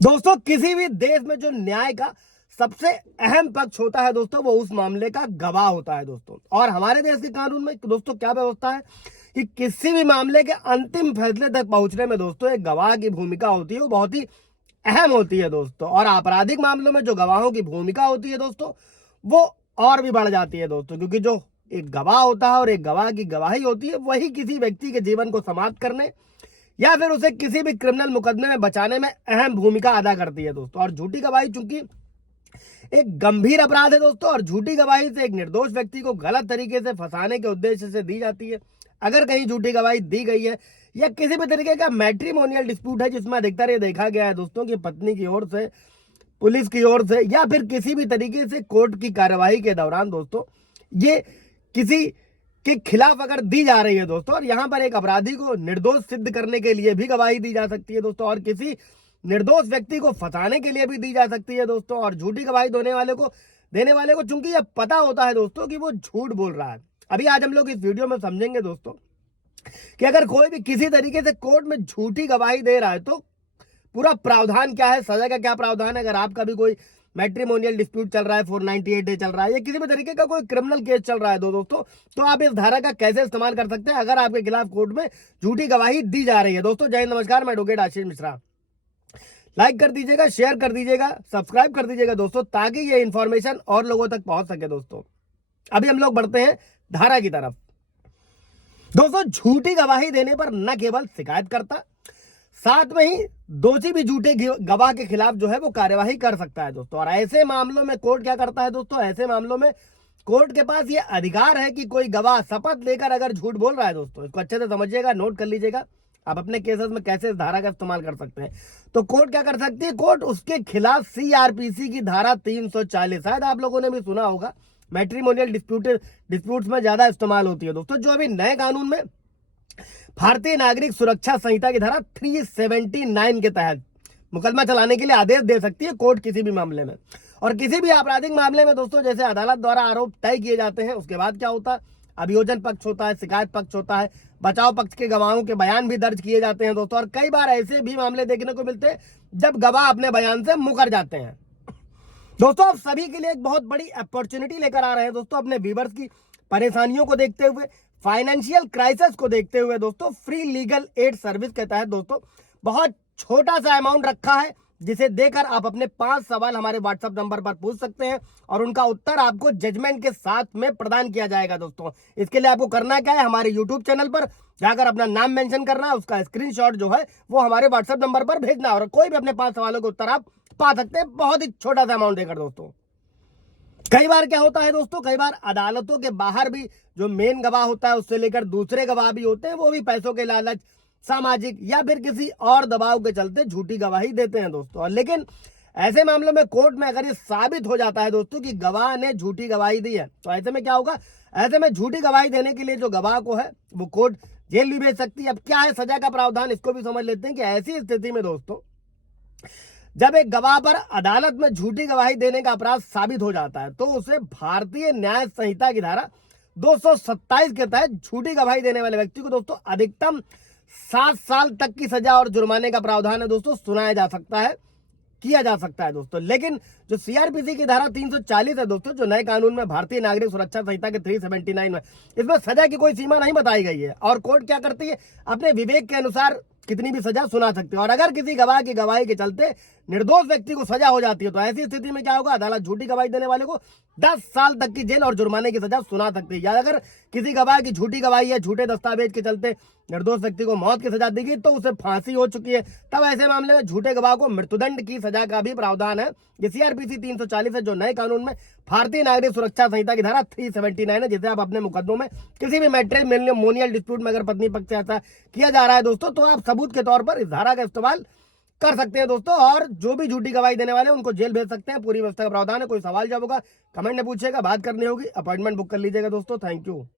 दोस्तों किसी भी देश में जो न्याय का सबसे अहम पक्ष होता है दोस्तों, वो उस मामले का गवाह होता है दोस्तों। और हमारे देश के कानून में दोस्तों क्या व्यवस्था है कि किसी भी मामले के अंतिम फैसले तक पहुंचने में दोस्तों एक गवाह की भूमिका होती है, वो बहुत ही अहम होती है दोस्तों। और आपराधिक मामलों में जो गवाहों की भूमिका होती है दोस्तों, वो और भी बढ़ जाती है दोस्तों, क्योंकि जो एक गवाह होता है और एक गवाह की गवाही होती है, वही किसी व्यक्ति के जीवन को समाप्त करने या फिर उसे किसी भी क्रिमिनल मुकदमे में बचाने में अहम भूमिका अदा करती है दोस्तों। और झूठी गवाही चूंकि एक गंभीर अपराध है दोस्तों, और झूठी गवाही से एक निर्दोष व्यक्ति को गलत तरीके से फंसाने के उद्देश्य से दी जाती है। अगर कहीं झूठी गवाही दी गई है या किसी भी तरीके का मैट्रिमोनियल डिस्प्यूट है, जिसमें अधिकतर ये देखा गया है दोस्तों कि पत्नी की ओर से, पुलिस की ओर से या फिर किसी भी तरीके से कोर्ट की कार्यवाही के दौरान दोस्तों ये किसी के खिलाफ अगर दी जा रही है दोस्तों, और यहाँ पर एक अपराधी को निर्दोष सिद्ध करने के लिए भी गवाही दी जा सकती है दोस्तों, और किसी निर्दोष व्यक्ति को फंसाने के लिए भी दी जा सकती है दोस्तों। और झूठी गवाही देने वाले को चूंकि यह पता होता है दोस्तों कि वो झूठ बोल रहा है। अभी आज हम लोग इस वीडियो में समझेंगे दोस्तों कि अगर कोई भी किसी तरीके से कोर्ट में झूठी गवाही दे रहा है तो पूरा प्रावधान क्या है, सजा का क्या प्रावधान है। अगर आपका भी कोई मैट्रिमोनियल डिस्प्यूट चल रहा है, 498 डे चल रहा है, या किसी भी तरीके का कोई क्रिमिनल केस चल रहा है दोस्तों, तो आप इस धारा का कैसे इस्तेमाल कर सकते हैं अगर आपके खिलाफ कोर्ट में झूठी गवाही दी जा रही है। दोस्तों जय हिंद, नमस्कार, मैं एडवोकेट आशीष मिश्रा। लाइक कर दीजिएगा, शेयर कर दीजिएगा, सब्सक्राइब कर दीजिएगा दोस्तों, ताकि ये इंफॉर्मेशन और लोगों तक पहुंच सके दोस्तों। अभी हम लोग बढ़ते हैं धारा की तरफ। दोस्तों झूठी गवाही देने पर न केवल शिकायतकर्ता, साथ में ही दोषी भी झूठे गवाह के खिलाफ जो है वो कार्यवाही कर सकता है दोस्तों। और ऐसे मामलों में कोर्ट क्या करता है दोस्तों, ऐसे मामलों में कोर्ट के पास ये अधिकार है कि कोई गवाह शपथ लेकर अगर झूठ बोल रहा है दोस्तों, इसको अच्छे से समझिएगा, नोट कर लीजिएगा, आप अपने केसेस में कैसे इस धारा का इस्तेमाल कर सकते हैं। तो कोर्ट क्या कर सकती है, कोर्ट उसके खिलाफ सीआरपीसी की धारा 340, शायद आप लोगों ने भी सुना होगा, मैट्रिमोनियल डिस्प्यूट्स में ज्यादा इस्तेमाल होती है दोस्तों, जो अभी नए कानून में भारतीय नागरिक सुरक्षा संहिता की धारा 379 के तहत मुकदमा चलाने के लिए आदेश दे सकती है कोर्ट किसी भी मामले में। और किसी भी आपराधिक मामले में दोस्तों जैसे अदालत द्वारा आरोप तय किए जाते हैं, उसके बाद क्या होता है, अभियोजन पक्ष होता है, शिकायत पक्ष होता है, बचाव पक्ष के गवाहों के बयान भी दर्ज किए जाते हैं दोस्तों। और कई बार ऐसे भी मामले देखने को मिलते हैं जब गवाह अपने बयान से मुकर जाते हैं। दोस्तों आप सभी के लिए एक बहुत बड़ी अपॉर्चुनिटी लेकर आ रहे हैं दोस्तों, अपने व्यूअर्स की परेशानियों को देखते हुए, फाइनेंशियल क्राइसिस को देखते हुए दोस्तों, फ्री लीगल एड सर्विस के तहत दोस्तों बहुत छोटा सा अमाउंट रखा है, जिसे देकर आप अपने 5 सवाल हमारे व्हाट्सएप नंबर पर पूछ सकते हैं और उनका उत्तर आपको जजमेंट के साथ में प्रदान किया जाएगा दोस्तों। इसके लिए आपको करना क्या है, हमारे यूट्यूब चैनल पर जाकर अपना नाम मेंशन करना है, उसका स्क्रीनशॉट जो है वो हमारे व्हाट्सएप नंबर पर भेजना, और कोई भी अपने 5 सवालों के उत्तर आप पा सकते हैं बहुत ही छोटा सा अमाउंट देकर दोस्तों। कई बार क्या होता है दोस्तों, कई बार अदालतों के बाहर भी जो मेन गवाह होता है उससे लेकर दूसरे गवाह भी होते हैं, वो भी पैसों के लालच, सामाजिक या फिर किसी और दबाव के चलते झूठी गवाही देते हैं दोस्तों। और लेकिन ऐसे मामलों में कोर्ट में अगर ये साबित हो जाता है दोस्तों कि गवाह ने झूठी गवाही दी है, तो ऐसे में क्या होगा, ऐसे में झूठी गवाही देने के लिए जो गवाह को है वो कोर्ट जेल भी भेज सकती है। अब क्या है सजा का प्रावधान, इसको भी समझ लेते हैं कि ऐसी स्थिति में दोस्तों जब एक गवाह पर अदालत में झूठी गवाही देने का अपराध साबित हो जाता है, तो उसे भारतीय न्याय संहिता की धारा 227 के तहत झूठी गवाही देने वाले व्यक्ति को दोस्तों अधिकतम 7 साल तक की सजा और जुर्माने का प्रावधान है दोस्तों, सुनाया जा सकता है, किया जा सकता है दोस्तों। लेकिन जो सीआरपीसी की धारा 340 है दोस्तों, जो नए कानून में भारतीय नागरिक सुरक्षा संहिता के 379 में, इसमें सजा की कोई सीमा नहीं बताई गई है, और कोर्ट क्या करती है, अपने विवेक के अनुसार कितनी भी सजा सुना सकती है। और अगर किसी गवाह की गवाही के चलते निर्दोष व्यक्ति को सजा हो जाती है, तो ऐसी स्थिति में क्या होगा, अदालत झूठी गवाही देने वाले को 10 साल तक की जेल और जुर्माने की सजा सुना सकती है। या अगर किसी गवाह की झूठी गवाही या झूठे दस्तावेज के चलते निर्दोष व्यक्ति को मौत की सजा दी गई, तो उसे फांसी हो चुकी है, तब ऐसे मामले में झूठे गवाह को मृत्युदंड की सजा का भी प्रावधान है। ये सीआरपीसी 340 है, जो नए कानून में भारतीय नागरिक सुरक्षा संहिता की धारा 379 है, जिसे आप अपने मुकदमों में किसी भी मैट्रिमोनियल डिस्प्यूट में अगर पत्नी पक्ष से ऐसा किया जा रहा है दोस्तों, तो आप सबूत के तौर पर इस धारा का इस्तेमाल कर सकते हैं दोस्तों। और जो भी झूठी गवाही देने वाले हैं उनको जेल भेज सकते हैं, पूरी व्यवस्था का प्रावधान है। कोई सवाल जब होगा कमेंट में पूछेगा, बात करनी होगी, अपॉइंटमेंट बुक कर लीजिएगा दोस्तों। Thank you.